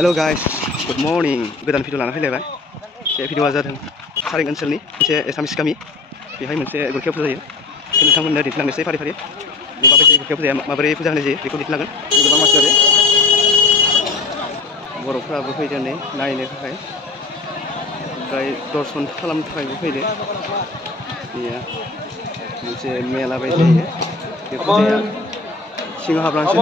Hello guys good morning गोदान video लाना फैलायबाय बे भिडिअआ जादों सारिं ओनसोलनि मोनसे एसामिस गामि बेहाय मोनसे गुरखिया फुजा जायो नोंथांमोननो दिन्थिलांनोसै फारि फारि माबायदि गुरखिया फुजाया माबोरै फुजा होनाय जायो बेखौ दिन्थिलांगोन गोबां मानसि आरो बर'फ्राबो फैदों नै नायनो थाखाय ओमफ्राय दर्शन खालामनो थाखायबो फैदों बेयो मोनसे मेला बायदि जायो बे फुजाया सिङाव हाबलांसै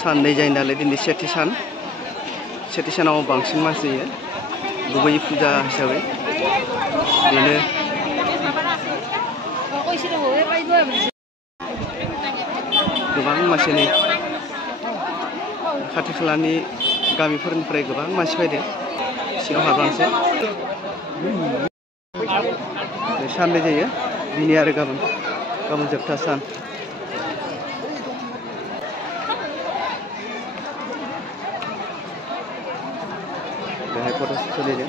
साननै जायो नालाय दिनै सेथि सानाव बांसिन मानसि जायो गुबै फुजा हिसाबै बेनो गोबां मानसिनि खाथि खालानि गामिफोरनिफ्राय गोबां मानसि फैदों सिङाव हाबलांसै साननै जायो दिनै आरो गाबोन जोबथा सान बेहाय फट' सोलिदों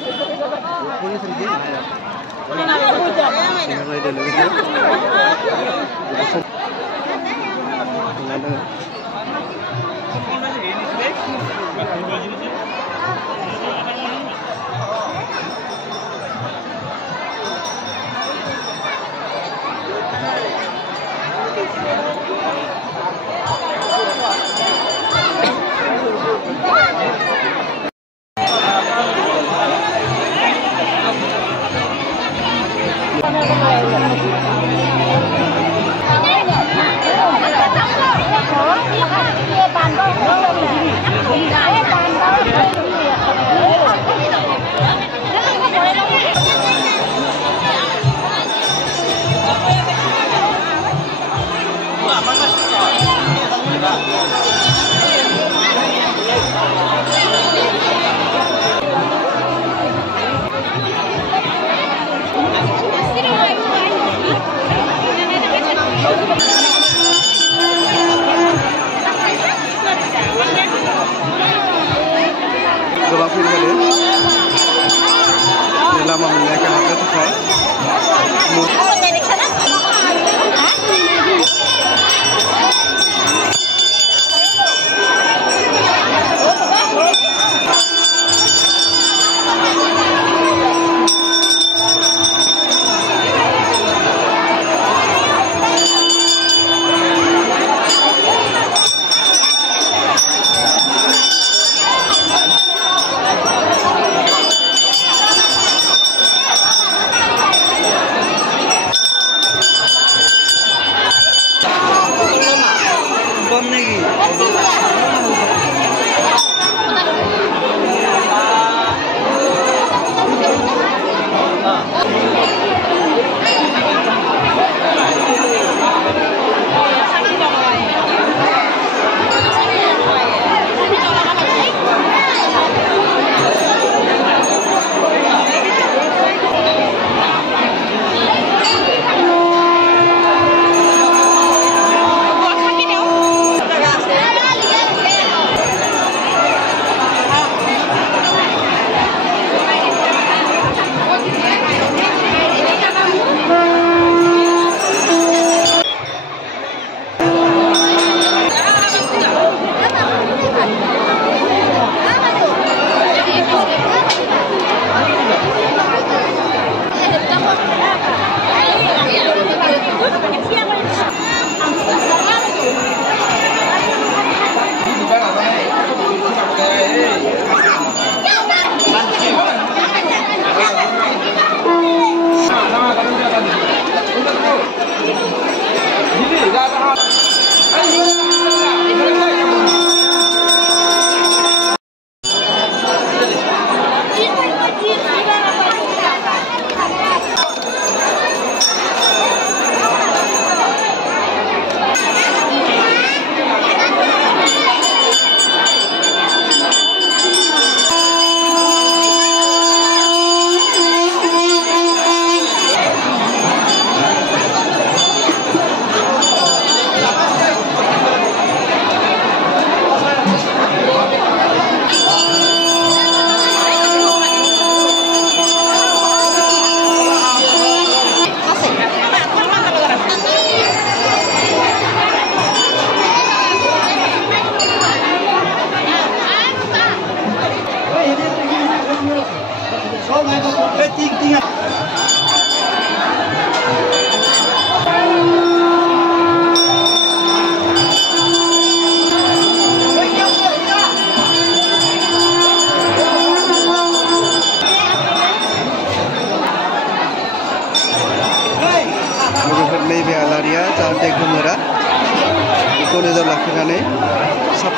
गोबां फैनो लामा मोननायखाय हाबनो थाखाय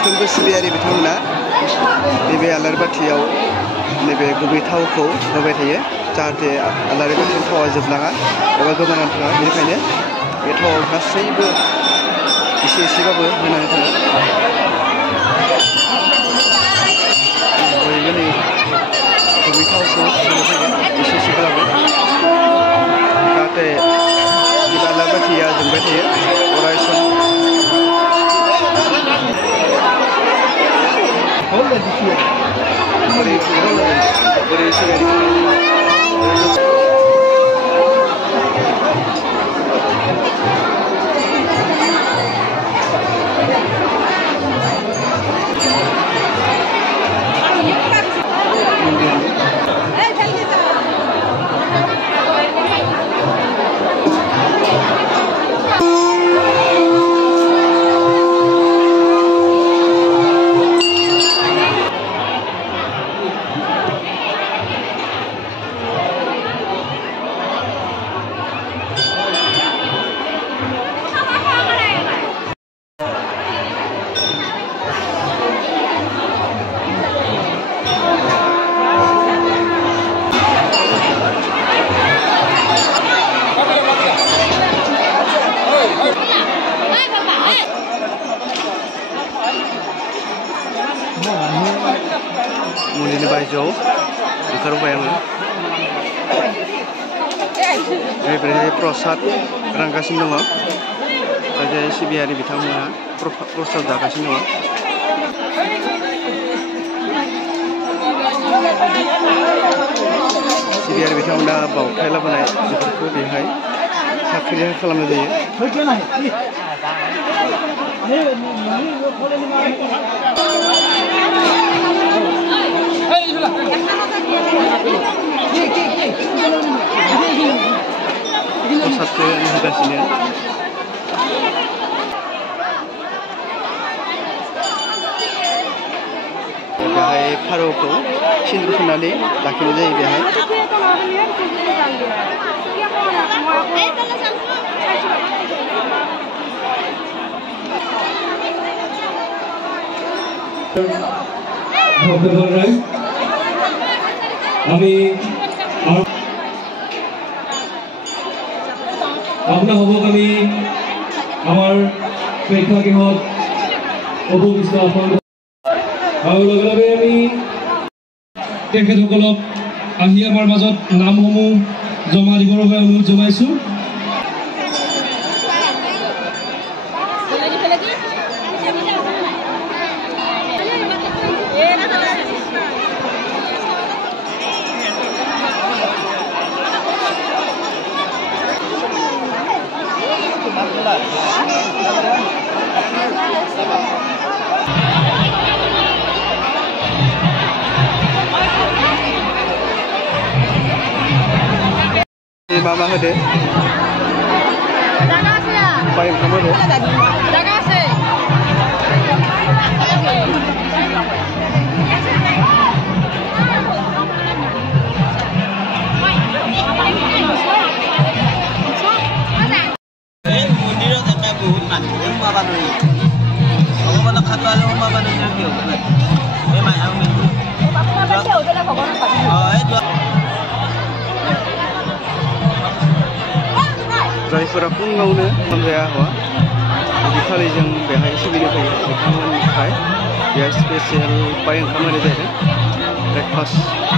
साफ्रोमबो सिबियारि बिथांमोना नैबे आलारि बाथियाव नैबे गुबै थावखौ होबाय थायो जाहाथे आलारि बाथिनि थावा जोबलाङा एबा गोमानानै थाङा बेनिखायनो बे थावाव गासैबो एसे एसेबाबो होनानै थाङो बयबो नै गुबै थावखौ होनो फैयो एसे एसेब्लाबो जाहाथे नैबे आलारि बाथिया जोंबाय थायो अराय सम मुलिनि बायजोआव ओंखारबाय आङो बेबायदिनो प्रसाद रानगासिनो दङ जाय सिबियारि बिथांमोना प्रसाद जागासिनो दङ सिबियारि बिथांमोना बावथाय लाबोनाय बेफोरखौ बेहाय साखरि खालामनाय जायो प्रसादखौ होगासिनो बेहाय फारौखौ सिन्दुर फोननानै लाखिनाय जायो बेहाय আমি আপোনাৰ হ'বক আমি আমাৰ প্ৰেক্ষাগৃহত উপবিষ্ট আৰু লগে লগে আমি তেখেতসকলক আহি আমাৰ মাজত নামসমূহ জমা দিবৰ বাবে অনুৰোধ জনাইছোঁ Mama hode. Paling kamu hode. जायफोरा फुङावनो ओंखाम जाया हवा बिखालि जों बेहाय सिबिनो फैयो बिथांमोननि थाखाय बेहाय स्पेसियेल पाय ओंखाम होनाय जादों ब्रेकफास्ट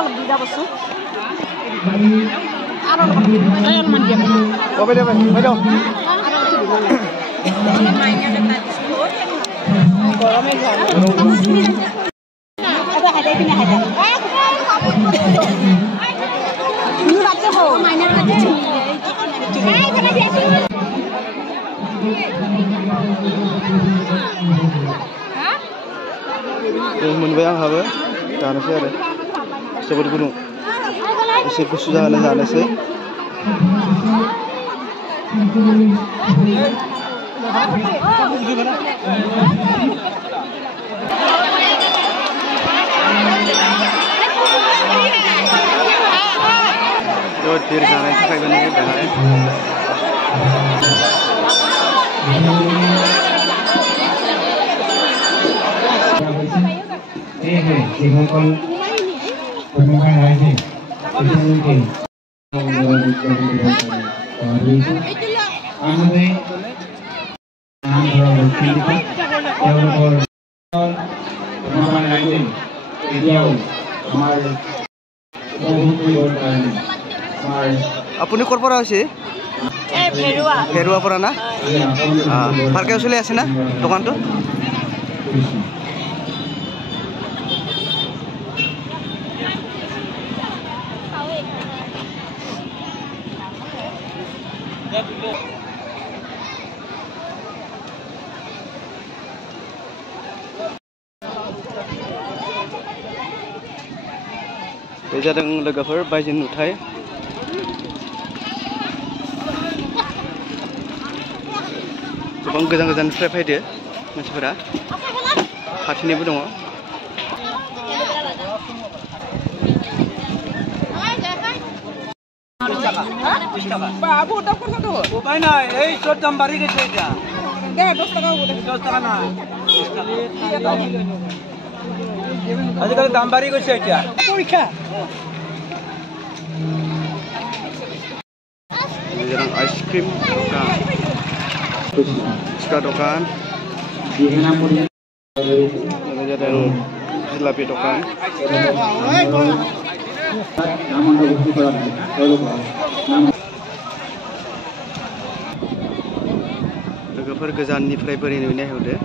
অলপ দি যাবচোন আৰু অলপমান দিয়া কবে দেবে বাইদেউ গৰমে যায় এটা হাইদাই কিনে হাইদা তুমি বাচ্চা হো মাইনার কাছে मोनबाय आंहाबो जानोसै आरो जोबोद गुदुं एसे गुसु जाहोना जानोसै जोबोद भिर जानायनि थाखायबो नोङो बेहाय যিসকল কৰ্মকাৰ ৰাইজে তেওঁলোকে আনহাতে তেওঁলোকৰ কৰ্মকাৰ ৰাইজে এতিয়াও আমাৰ উপভোগ কৰিবৰ কাৰণে আপুনি ক'ৰ পৰা হৈছে ফেৰুৱাৰ পৰা না ভালকৈ চলি আছে না দোকানটো बे जादों लोगोफोर बायजोनि नुथाय गोबां गोजान गोजाननिफ्राय फैदो मानसिफोरा खाथिनिबो दङ বাবু দাম কত তো উপায় নাই এই সব দাম বাড়ি গেছে এটা দে 10 টাকা বলে 10 টাকা না আজকাল দাম বাড়ি গেছে এটা পরীক্ষা ini jarang es krim dokan Ska dokan ini jarang jelapi dokan लोगोफोर गोजाननिफ्राय बोरै नुनाय होदो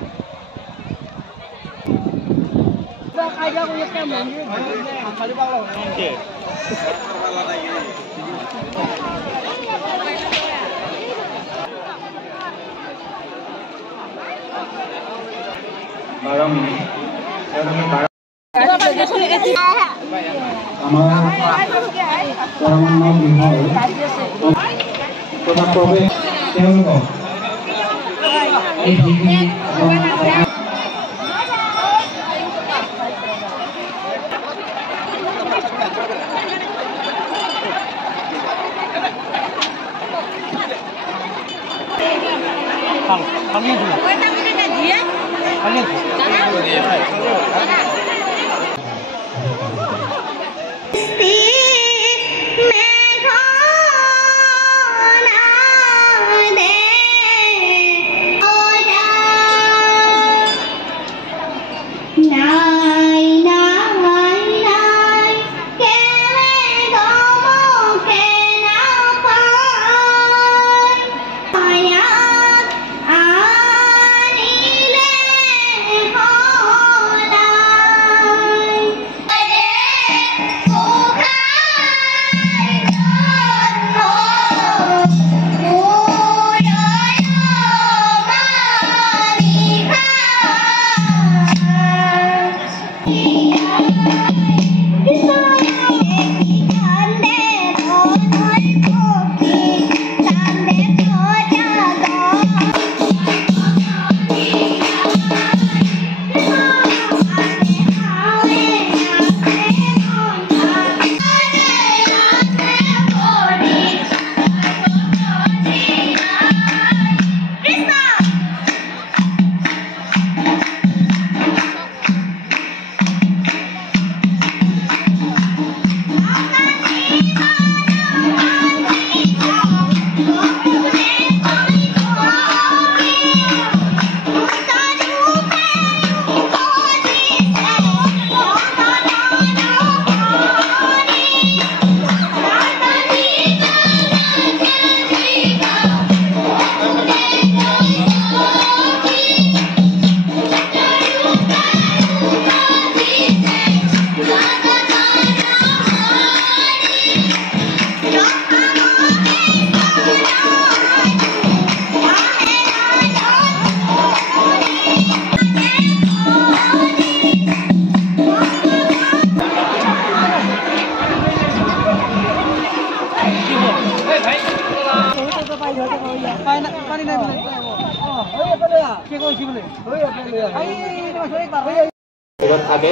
থাকে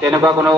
তেনেকুৱা কোনো